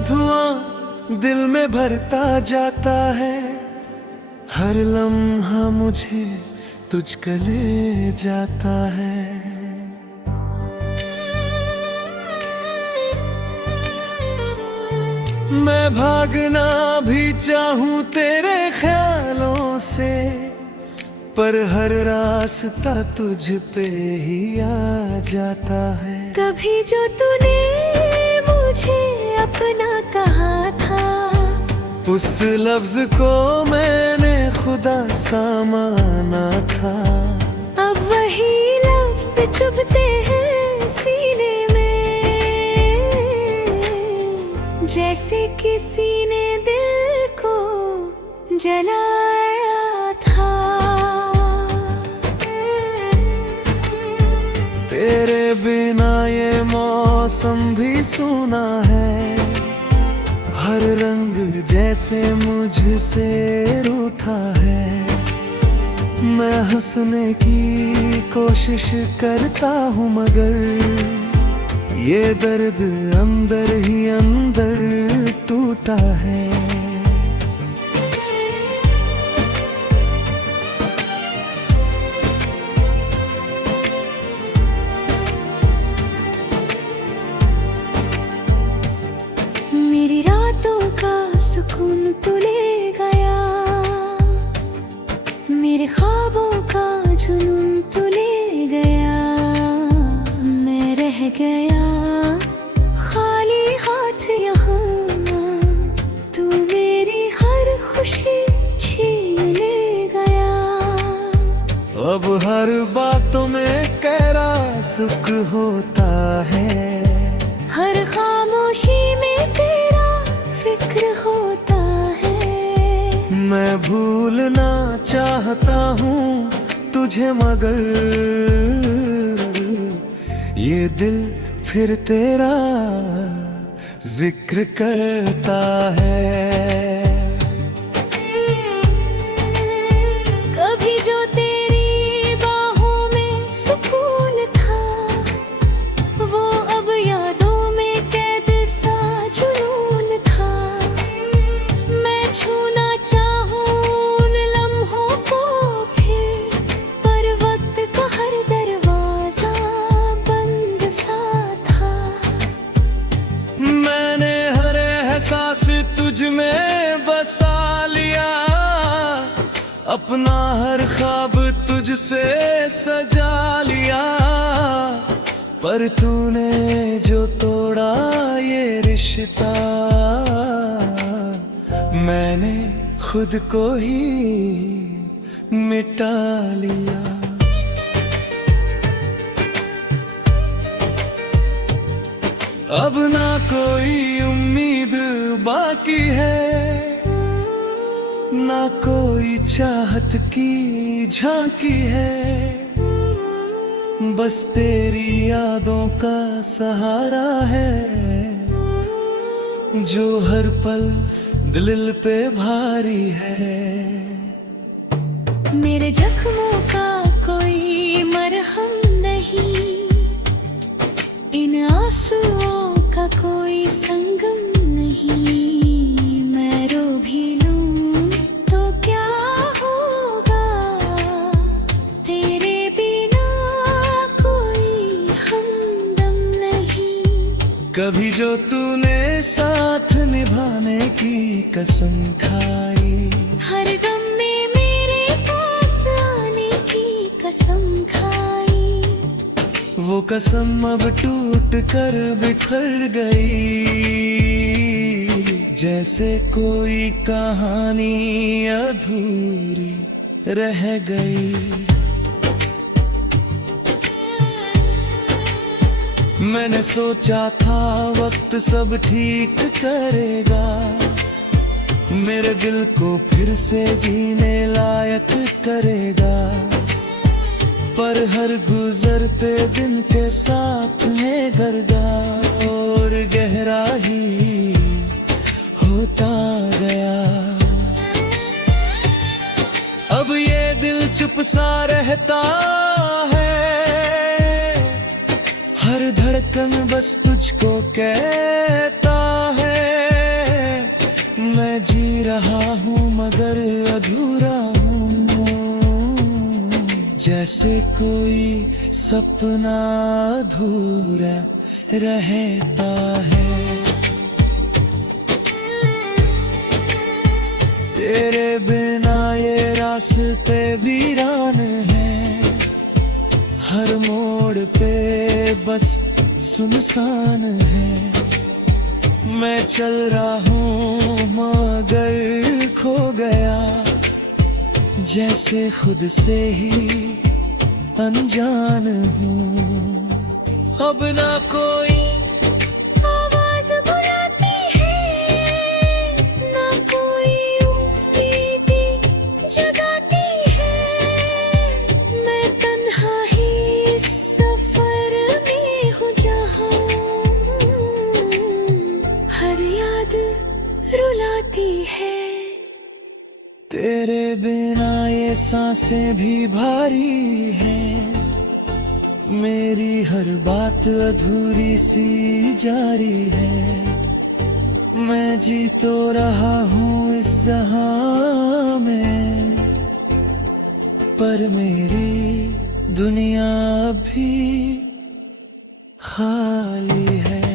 धुआं दिल में भरता जाता है, हर लम्हा मुझे तुझको ले जाता है। मैं भागना भी चाहूं तेरे ख्यालों से, पर हर रास्ता तुझ पे ही आ जाता है। कभी जो तूने मुझे अपना कहा था, उस लफ्ज को मैंने खुदा सा माना था। अब वही लफ्ज चुभते हैं सीने में, जैसे किसी ने दिल को जलाया था। तेरे बिना ये मौसम भी सूना है, हर रंग जैसे मुझसे रूठा है। मैं हंसने की कोशिश करता हूँ, मगर ये दर्द अंदर ही अंदर टूटा है। मेरी रातों का सुकून तू ले गया, मेरे ख्वाबों का जुनून तू ले गया। मैं रह गया खाली हाथ यहाँ, तू मेरी हर खुशी छीन ले गया। अब हर बातों में कहरा सुख होता है, हर खामोशी में तेरा फिक्र होता है। मैं भूलना चाहता हूँ तुझे, मगर ये दिल फिर तेरा जिक्र करता है। कभी जो तेरी बाहों में सुकून था, वो अब यादों में कैद सा जुनून था। मैं छूना चाहूं उन लम्हों को फिर, पर वक्त का हर दरवाजा बंद सा था। मैंने हर एहसास तुझ में बसा लिया, अपना हर ख्वाब तुझसे सजा लिया। पर तूने जो तोड़ा ये रिश्ता, मैंने खुद को ही मिटा लिया। अब ना कोई उम्मीद बाकी है, ना कोई चाहत की झांकी है। बस तेरी यादों का सहारा है, जो हर पल दिल पे भारी है। मेरे जख्मों का कोई मरहम नहीं, इन आंसुओं का कोई संगम नहीं। मैं रो भी लूं तो क्या होगा, तेरे बिना कोई हमदम नहीं। कभी जो तूने साथ निभाने की कसम खाई, हर गम में मेरे पास आने की कसम खाई। वो कसम अब टूट कर बिखर गई, जैसे कोई कहानी अधूरी रह गई। मैंने सोचा था वक्त सब ठीक करेगा, मेरे दिल को फिर से जीने लायक करेगा। पर हर गुजरते दिन के साथ है गर्दा और गहरा ही होता गया। अब ये दिल चुप सा रहता है, हर धड़कन बस तुझको कहता है। अधूरा हूँ, जैसे कोई सपना अधूरा रहता है। तेरे बिना ये रास्ते वीरान हैं, हर मोड़ पे बस सुनसान है। मैं चल रहा हूँ मगर खो गया, जैसे खुद से ही अनजान हूँ। अब ना कोई आवाज बुलाती है, ना कोई उम्मीदें जगाती है। मैं तन्हा ही इस सफर में हूँ, जहाँ हर याद रुलाती है। तेरे बिना ये सांसें भी भारी हैं, मेरी हर बात अधूरी सी जारी है। मैं जी तो रहा हूँ इस जहां में, पर मेरी दुनिया भी खाली है।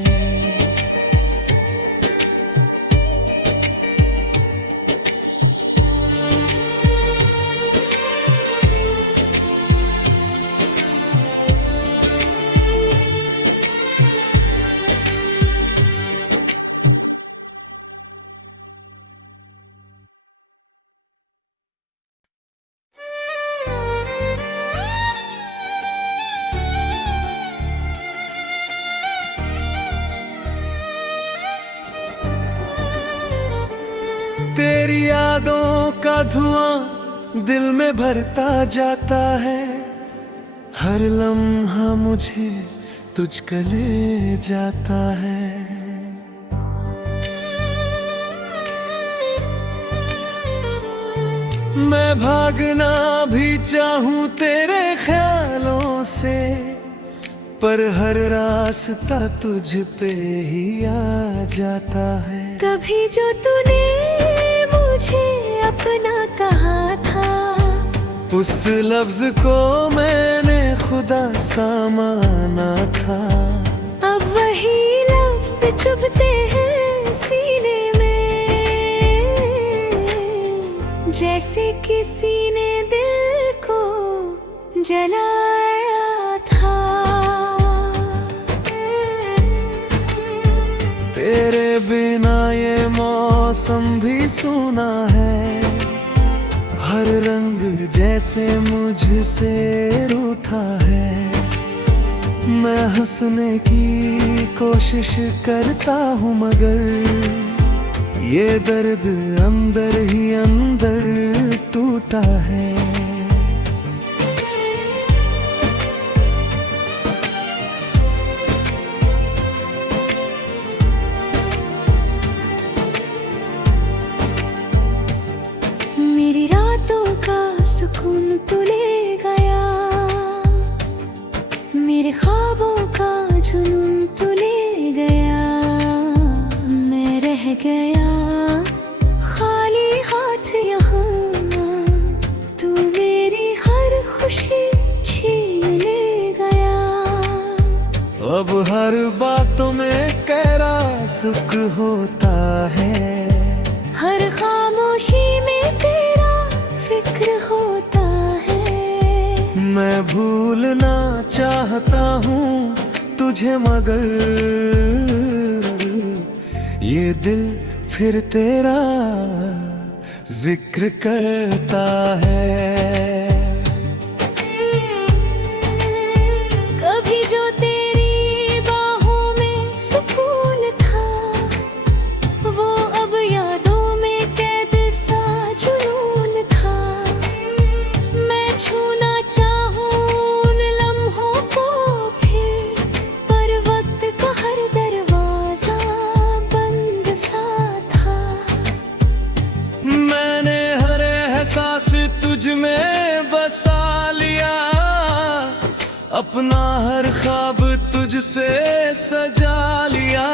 तेरी यादों का धुआं दिल में भरता जाता है, हर लम्हा मुझे तुझको ले जाता है। मैं भागना भी चाहूं तेरे ख्यालों से, पर हर रास्ता तुझ पे ही आ जाता है। कभी जो तूने मुझे अपना कहा था, उस लफ्ज को मैंने खुदा सा माना था। अब वही लफ्ज चुभते हैं सीने में, जैसे किसी ने दिल को जलाया था। तेरे बिना ये मौसम भी सूना है, हर रंग जैसे मुझसे रूठा है। मैं हंसने की कोशिश करता हूँ, मगर ये दर्द अंदर ही अंदर टूटा है। मेरी रातों का सुकून तू ले गया, मेरे ख्वाबों का जुनून तू ले गया। मैं रह गया खाली हाथ यहाँ, तू मेरी हर खुशी छीन ले गया। अब हर बातों में गहरा सुख होता है, हर खामोशी में तेरा फिक्र होता है। मैं भूलना चाहता हूँ तुझे, मगर ये दिल फिर तेरा जिक्र करता है। कभी जो तेरी बाहों में सुकून था, वो अब यादों में कैद सा जुनून था। मैं छूना चाहूं उन लम्हों को फिर, पर वक्त का हर दरवाजा बंद सा था। मैंने हर एहसास तुझ में बसा लिया, अपना हर ख्वाब तुझसे सजा लिया।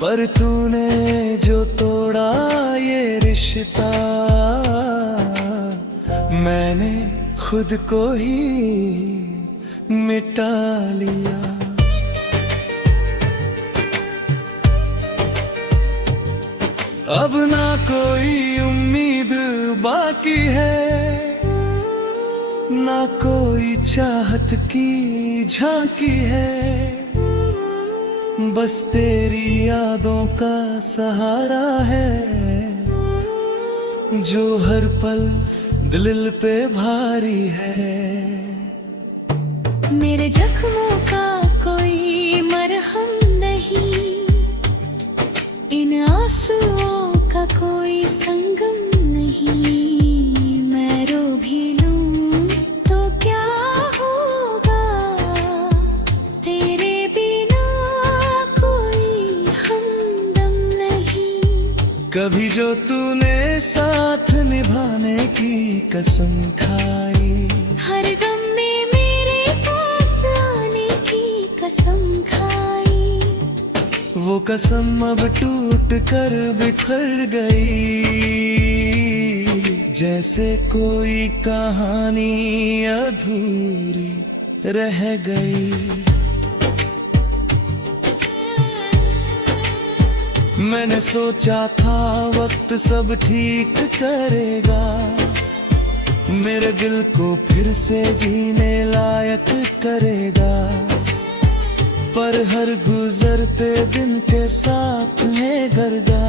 पर तूने जो तोड़ा ये रिश्ता रिश्ता मैंने खुद को ही मिटा लिया। अब ना कोई उम्मीद बाकी है, ना कोई चाहत की झांकी है। बस तेरी यादों का सहारा है, जो हर पल दिल पे भारी है। मेरे जख्मों का कोई मरहम नहीं, इन आंसुओं का कोई संगम नहीं। मैं रो भी लूं तो क्या होगा, तेरे बिना कोई हमदम नहीं। कभी जो तूने साथ निभाने की कसम खाई, हर गम में मेरे पास आने की कसम खाई। वो कसम अब टूट कर बिखर गई, जैसे कोई कहानी अधूरी रह गई। मैंने सोचा था वक्त सब ठीक करेगा, मेरे दिल को फिर से जीने लायक करेगा। पर हर गुजरते दिन के साथ है गर्दा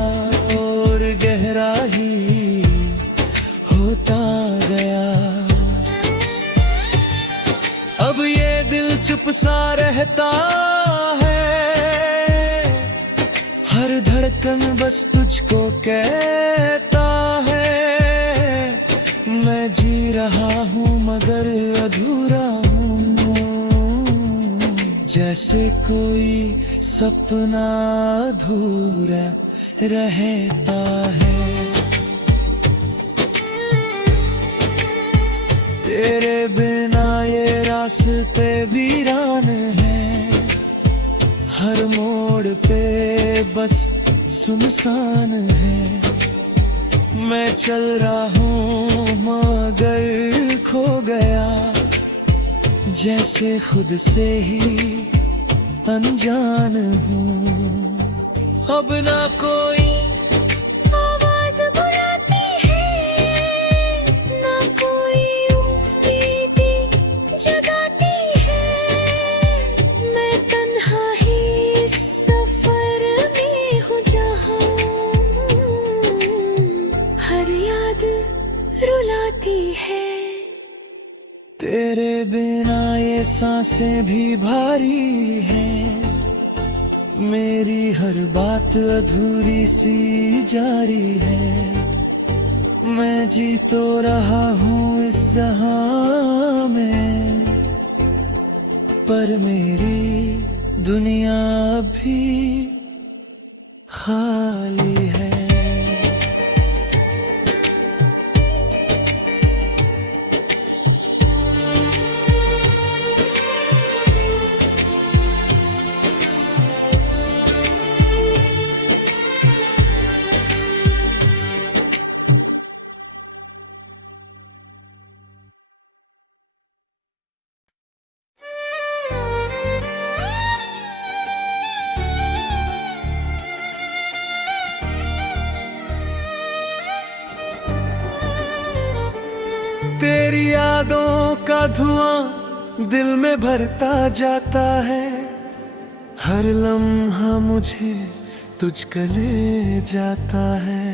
और गहरा ही होता गया। अब ये दिल चुप सा रहता है, हर धड़कन बस तुझको कहता है। मैं जी रहा हूँ मगर अधूरा हूँ, जैसे कोई सपना अधूरा रहता है। तेरे बिना ये रास्ते वीरान हैं, हर मोड़ पे बस सुनसान है। मैं चल रहा हूँ मगर खो गया, जैसे खुद से ही अनजान हूँ। अब ना कोई आवाज बुलाती है, ना कोई उम्मीदें जगाती है। मैं तन्हा ही इस सफर में हूँ, जहाँ हर याद रुलाती है। तेरे बिना ये सांसें भी भारी हैं, मेरी हर बात अधूरी सी जारी है। मैं जी तो रहा हूँ इस जहां में, पर मेरी दुनिया भी खाली है। तेरी यादों का धुआं दिल में भरता जाता है, हर लम्हा मुझे तुझको ले जाता है।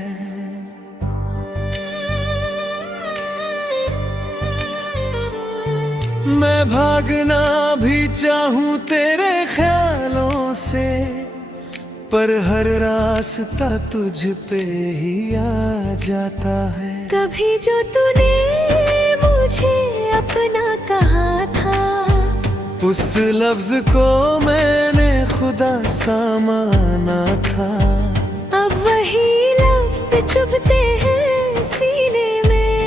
मैं भागना भी चाहूं तेरे ख्यालों से, पर हर रास्ता तुझ पे ही आ जाता है। कभी जो तूने मुझे अपना कहा था, उस लफ्ज को मैंने खुदा सा माना था। अब वही लफ्ज चुभते हैं सीने में,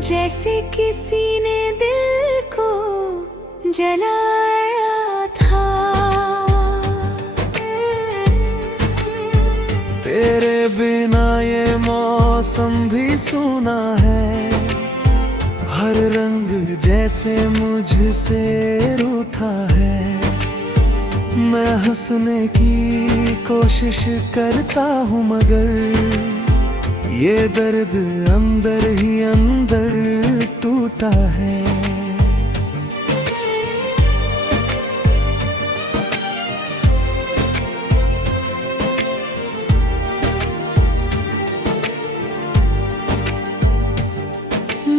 जैसे किसी ने दिल को जलाया था। तेरे बिना ये मौसम भी सूना है, हर रंग जैसे मुझसे रूठा है। मैं हंसने की कोशिश करता हूँ मगर ये दर्द अंदर ही अंदर टूटा है।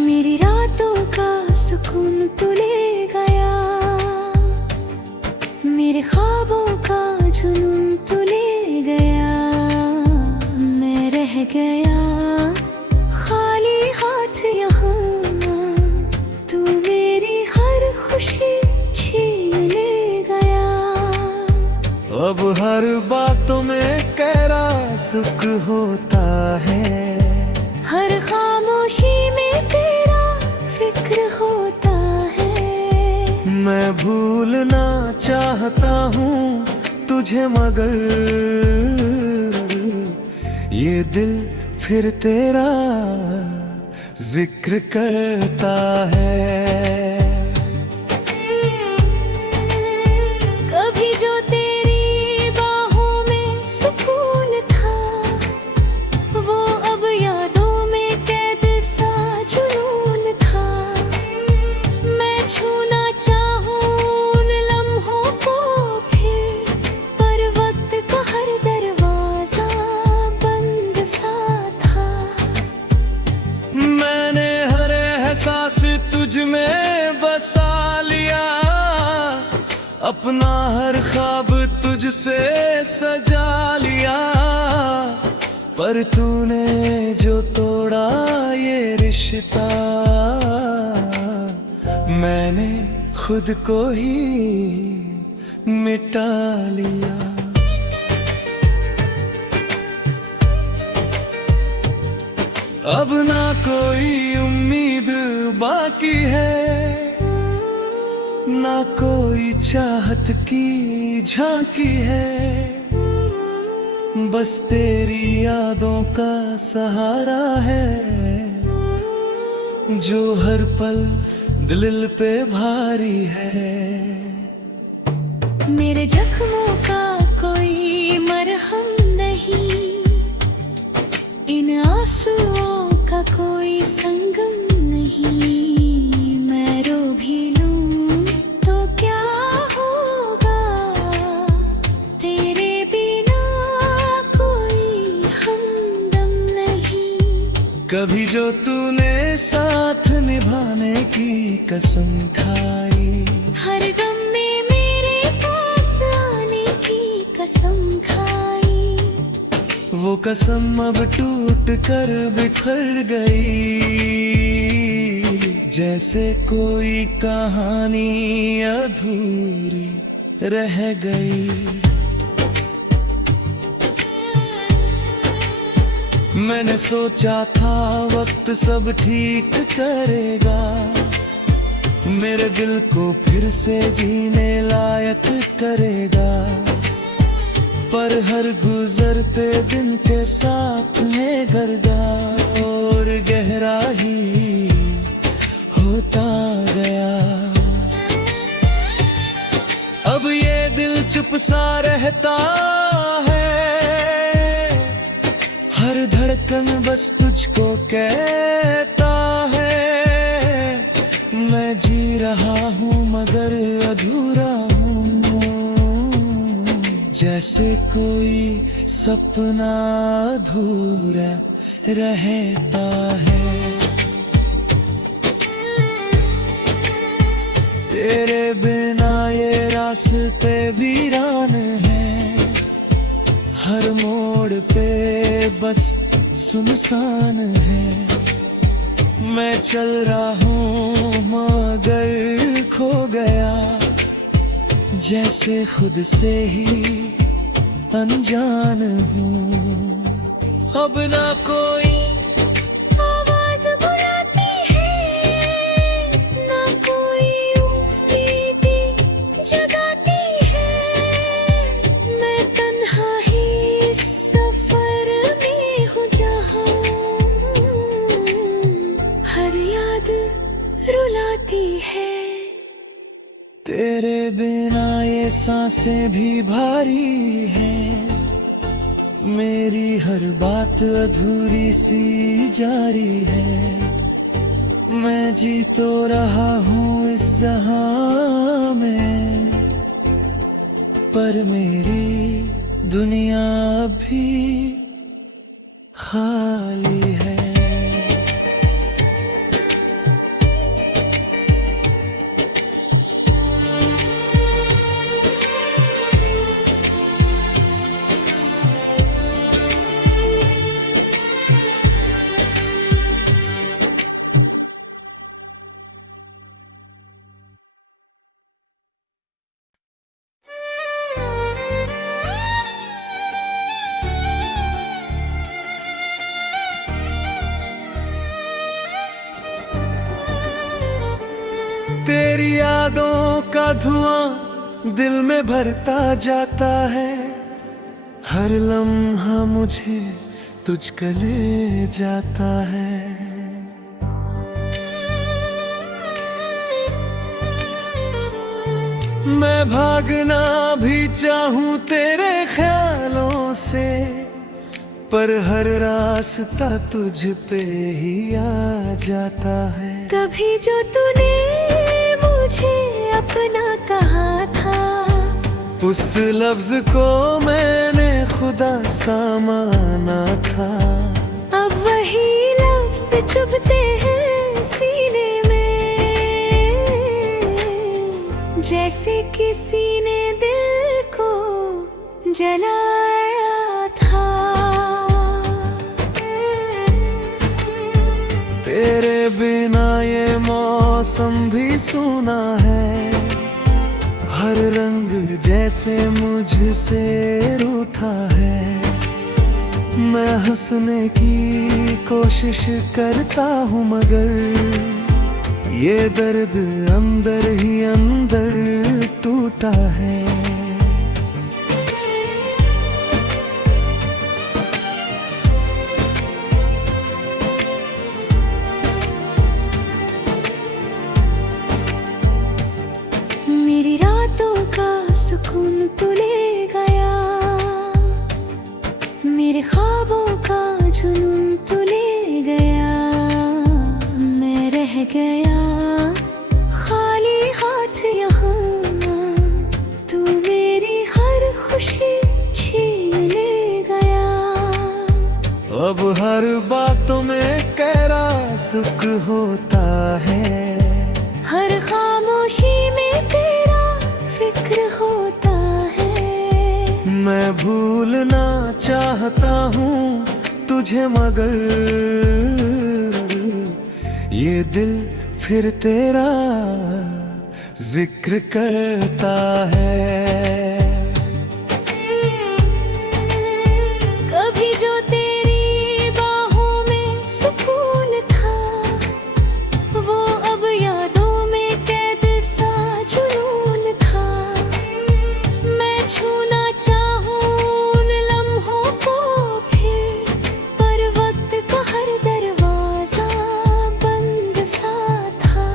मेरी रातों का सुकून तू ले गया, मेरे ख्वाबों का जुनून तू ले गया। मैं रह गया खाली हाथ यहाँ, तू मेरी हर खुशी छीन ले गया। अब हर बातों में गहरा सुख होता है, हर खामोशी में तेरा फिक्र होता है। मैं भूलना चाहता हूँ तुझे मगर ये दिल फिर तेरा जिक्र करता है। कभी जो तेरी बाहों में सुकून था, वो अब यादों में कैद सा जुनून था। मैं छूना चाहूं उन लम्हों को फिर, पर वक्त का हर दरवाजा बंद सा था। मैंने हर एहसास तुझ में बसा लिया, अपना हर ख्वाब तुझसे सजा लिया। पर तूने जो तोड़ा ये रिश्ता, मैंने खुद को ही मिटा लिया। अब ना कोई उम्मीद बाकी है, ना कोई चाहत की झांकी है। बस तेरी यादों का सहारा है, जो हर पल दिल पे भारी है। मेरे जख्मों का कोई मरहम नहीं, इन आंसुओं का कोई संगम नहीं। मैं रो भी लूं तो क्या होगा, तेरे बिना कोई हमदम नहीं। कभी जो तूने साथ निभाने की कसम खाई, हर गम में मेरे पास आने की कसम खाई। वो कसम अब टूट कर बिखर गई, जैसे कोई कहानी अधूरी रह गई। मैंने सोचा था वक्त सब ठीक करेगा, मेरे दिल को फिर से जीने लायक करेगा। पर हर गुजरते दिन के साथ है गर्दा और गहरा ही होता गया। अब ये दिल चुप सा रहता है, हर धड़कन बस तुझको कहता है। मैं जी रहा हूँ मगर अधूरा हूँ, जैसे कोई सपना अधूरा रहता है। तेरे बिना ये रास्ते वीरान हैं, हर मोड़ पे बस सुनसान है। मैं चल रहा हूँ मगर खो गया, जैसे खुद से ही अनजान हूँ। अब ना कोई आवाज बुलाती है, ना कोई उम्मीदें जगाती है। मैं तन्हा ही इस सफर सांसें भी भारी हैं, मेरी हर बात अधूरी सी जारी है। मैं जी तो रहा हूँ इस जहां में, पर मेरी दुनिया भी खाली है। तेरी यादों का धुआं दिल में भरता जाता है, हर लम्हा मुझे तुझको ले जाता है। मैं भागना भी चाहूं तेरे ख्यालों से, पर हर रास्ता तुझ पे ही आ जाता है। कभी जो तूने मुझे अपना कहा था, उस लफ्ज को मैंने खुदा सा माना था। अब वही लफ्ज चुभते हैं सीने में, जैसे किसी ने दिल को जलाया था। तेरे बिना ये मौसम भी सूना है, हर रंग जैसे मुझसे रूठा है। मैं हंसने की कोशिश करता हूँ, मगर ये दर्द अंदर ही अंदर टूटा है। मेरी रातों का सुकून तू ले गया, मेरे ख्वाबों का जुनून तू ले गया। मैं रह गया खाली हाथ यहाँ, तू मेरी हर खुशी छीन ले गया। अब हर बातों में कहरा सुख होता है, हर खामोशी में तेरा फिक्र होता है। मैं भूलना चाहता हूँ तुझे, मगर ये दिल फिर तेरा जिक्र करता है। कभी जो तेरी बाहों में सुकून था, वो अब यादों में कैद सा जुनून था। मैं छूना चाहूं उन लम्हों को फिर, पर वक्त का हर दरवाजा बंद सा था।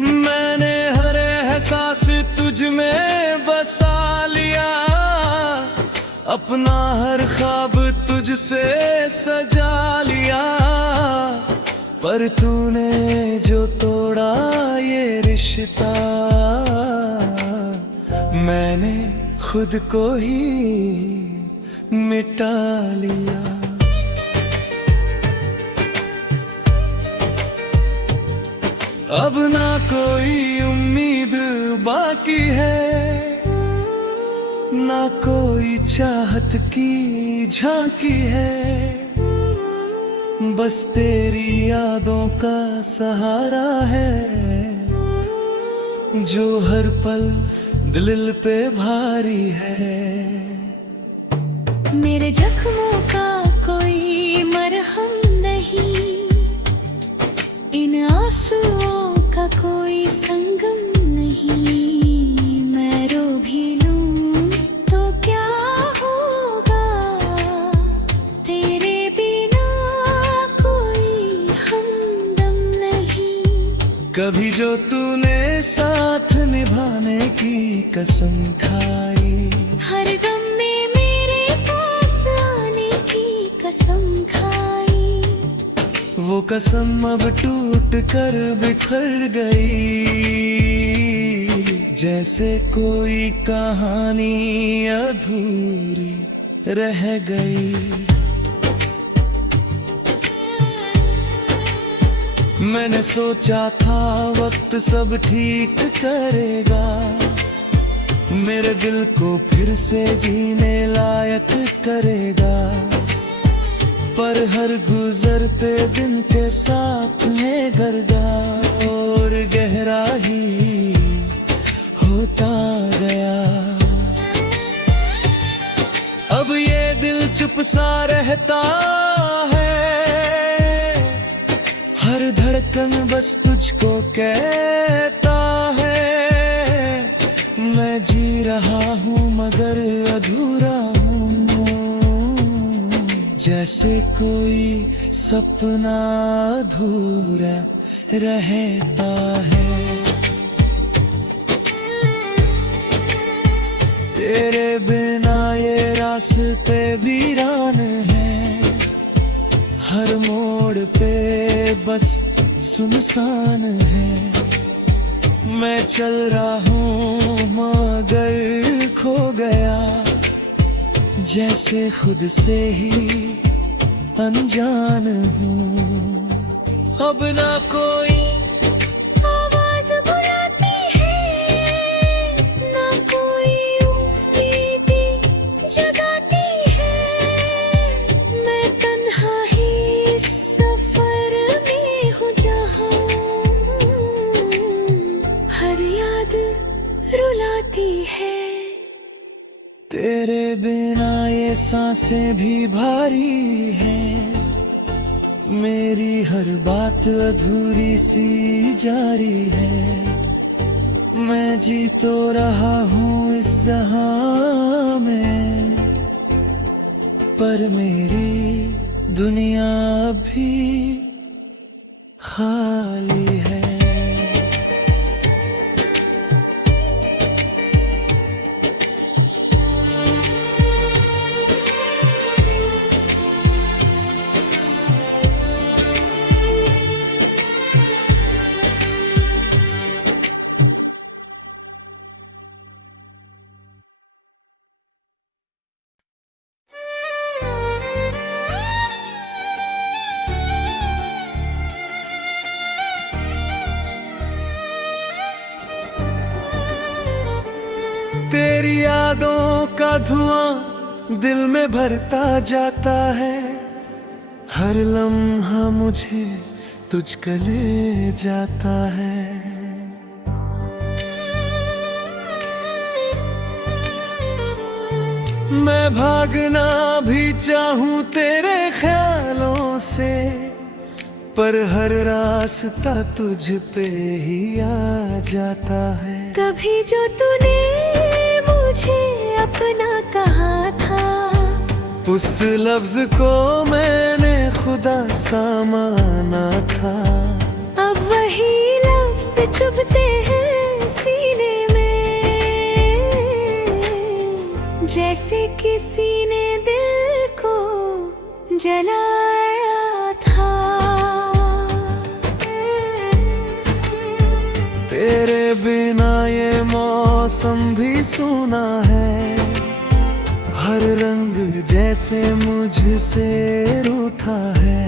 मैंने हर एहसास तुझ में बसा लिया, अपना हर ख्वाब तुझसे सजा लिया। पर तूने जो तोड़ा ये रिश्ता, मैंने खुद को ही मिटा लिया। अब ना कोई उम्मीद बाकी है, ना कोई चाहत की झांकी है। बस तेरी यादों का सहारा है, जो हर पल दिल पे भारी है। मेरे जख्मों का कोई मरहम नहीं, इन आंसुओं का कोई संगम नहीं। मैं रो भी लूं तो क्या होगा, तेरे बिना कोई हमदम नहीं। कभी जो तूने साथ निभाने की कसम खाई। हर गम में मेरे पास आने की कसम खाई। वो कसम अब टूट कर बिखर गई, जैसे कोई कहानी अधूरी रह गई। मैंने सोचा था वक्त सब ठीक करेगा, मेरे दिल को फिर से जीने लायक करेगा। पर हर गुजरते दिन के साथ है गर्दा और गहरा ही होता गया। अब ये दिल चुप सा रहता है, हर धड़कन बस तुझको कहता है। मैं जी रहा हूँ मगर अधूरा हूँ, जैसे कोई सपना अधूरा रहता है। तेरे बिना ये रास्ते वीरान हैं, हर मोड़ पे बस सुनसान है। मैं चल रहा हूँ मगर खो गया, जैसे खुद से ही अनजान हूँ। अब ना कोई आवाज बुलाती है, ना कोई उम्मीदें जगाती है। मैं तन्हा ही इस सफर में हूँ जहाँ हर याद रुलाती है। तेरे बिना ये सांसें भी भारी हैं, मेरी हर बात अधूरी सी जारी है। मैं जी तो रहा हूँ इस जहां में, पर मेरी दुनिया भी खाली है। तेरी यादों का धुआं दिल में भरता जाता है, हर लम्हा मुझे तुझको ले जाता है। मैं भागना भी चाहूं तेरे ख्यालों से, पर हर रास्ता तुझ पे ही आ जाता है। कभी जो तूने मुझे अपना कहा था, उस लफ्ज को मैंने खुदा सा माना था। अब वही लफ्ज चुभते हैं सीने में, जैसे किसी ने दिल को जलाया था। तेरे बिना ये मौसम भी सूना है, हर रंग जैसे मुझसे रूठा है।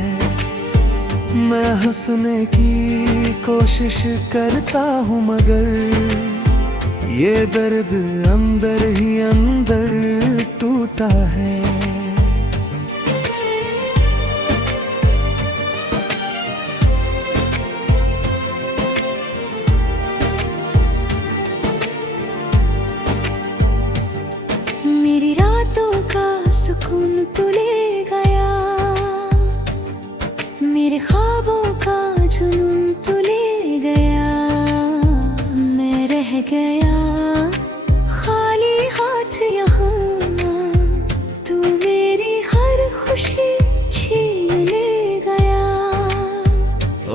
मैं हंसने की कोशिश करता हूँ मगर ये दर्द अंदर ही अंदर टूटा है। मेरी रातों का सुकून तू ले गया, मेरे ख्वाबों का जुनून तू ले गया। मैं रह गया खाली हाथ यहाँ, तू मेरी हर खुशी छीन ले गया।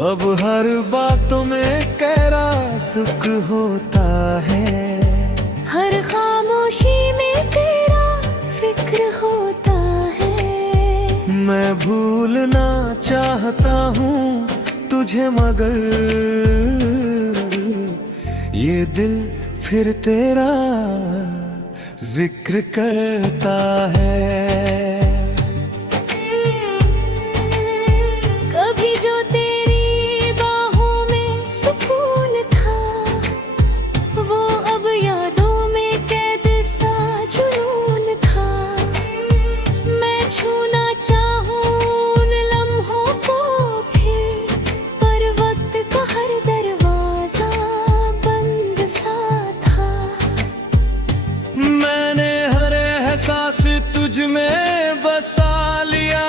अब हर बातों में कहरा सुख ढूंढना चाहता हूँ तुझे, मगर ये दिल फिर तेरा जिक्र करता है। कभी जो तेरी बाहों में सुकून था, वो अब यादों में कैद सा जुनून था। मैं छूना चाहूं उन लम्हों को फिर, पर वक्त का हर दरवाजा बंद सा था। मैंने हर एहसास तुझ में बसा लिया,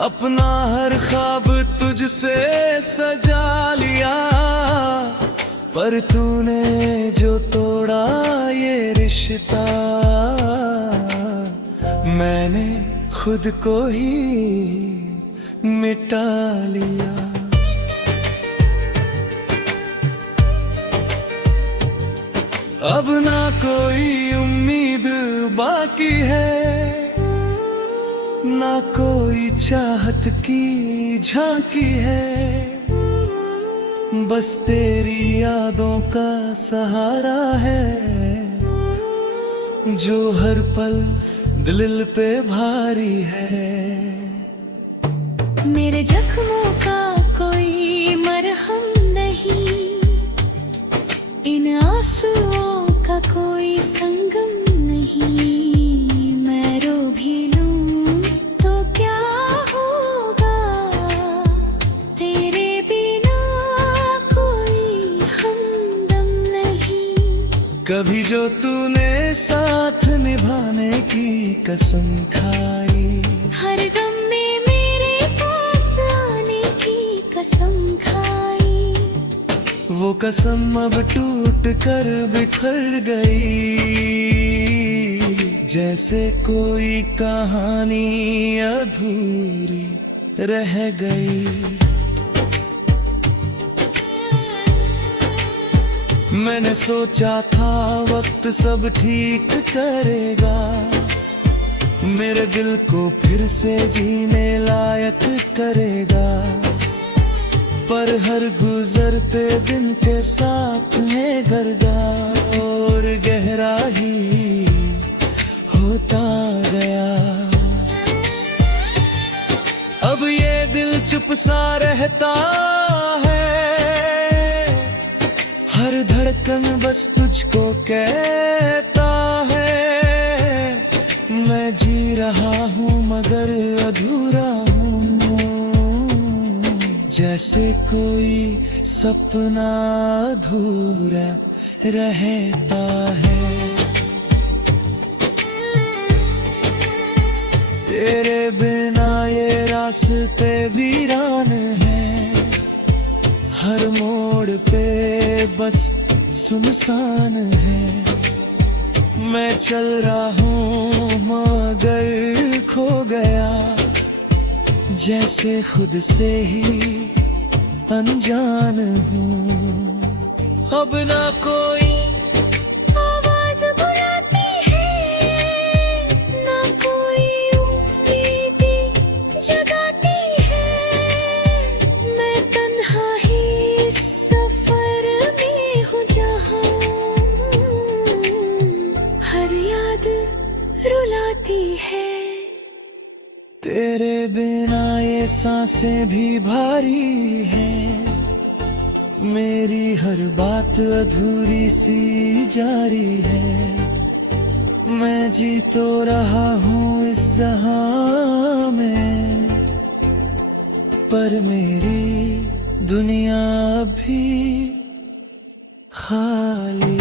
अपना हर ख्वाब तुझसे सजा लिया। पर तूने जो तोड़ा ये रिश्ता, मैंने खुद को ही मिटा लिया। अब ना कोई उम्मीद बाकी है, ना कोई चाहत की झांकी है। बस तेरी यादों का सहारा है, जो हर पल दिल पे भारी है। मेरे जख्मों का कोई मरहम नहीं, इन आंसुओं का कोई संगम नहीं। मैं रो भी लूं तो क्या होगा, तेरे बिना कोई हमदम नहीं। कभी जो तूने साथ निभाने की कसम खाई, हर गम में मेरे पास आने की कसम खाई। वो कसम अब टूट कर बिखर गई, जैसे कोई कहानी अधूरी रह गई। मैंने सोचा था वक्त सब ठीक करेगा, मेरे दिल को फिर से जीने लायक करेगा। पर हर गुजरते दिन के साथ है गर्दा और गहरा ही होता गया। अब ये दिल चुप सा रहता है, हर धड़कन बस तुझको कहता है। मैं जी रहा हूँ मगर अधूरा हूँ, जैसे कोई सपना अधूरा रहता है। तेरे बिना ये रास्ते वीरान हैं, हर मोड़ पे बस सुनसान है। मैं चल रहा हूँ मगर खो गया, जैसे खुद से ही अनजान हूँ। अब ना कोई आवाज बुलाती है, ना कोई उम्मीदें जगाती है। मैं तन्हा ही इस सफर में हूँ, जहाँ हर याद रुलाती है। तेरे बिना ये सांसें भी भारी हैं, मेरी हर बात अधूरी सी जारी है। मैं जी तो रहा हूँ इस जहां में, पर मेरी दुनिया भी खाली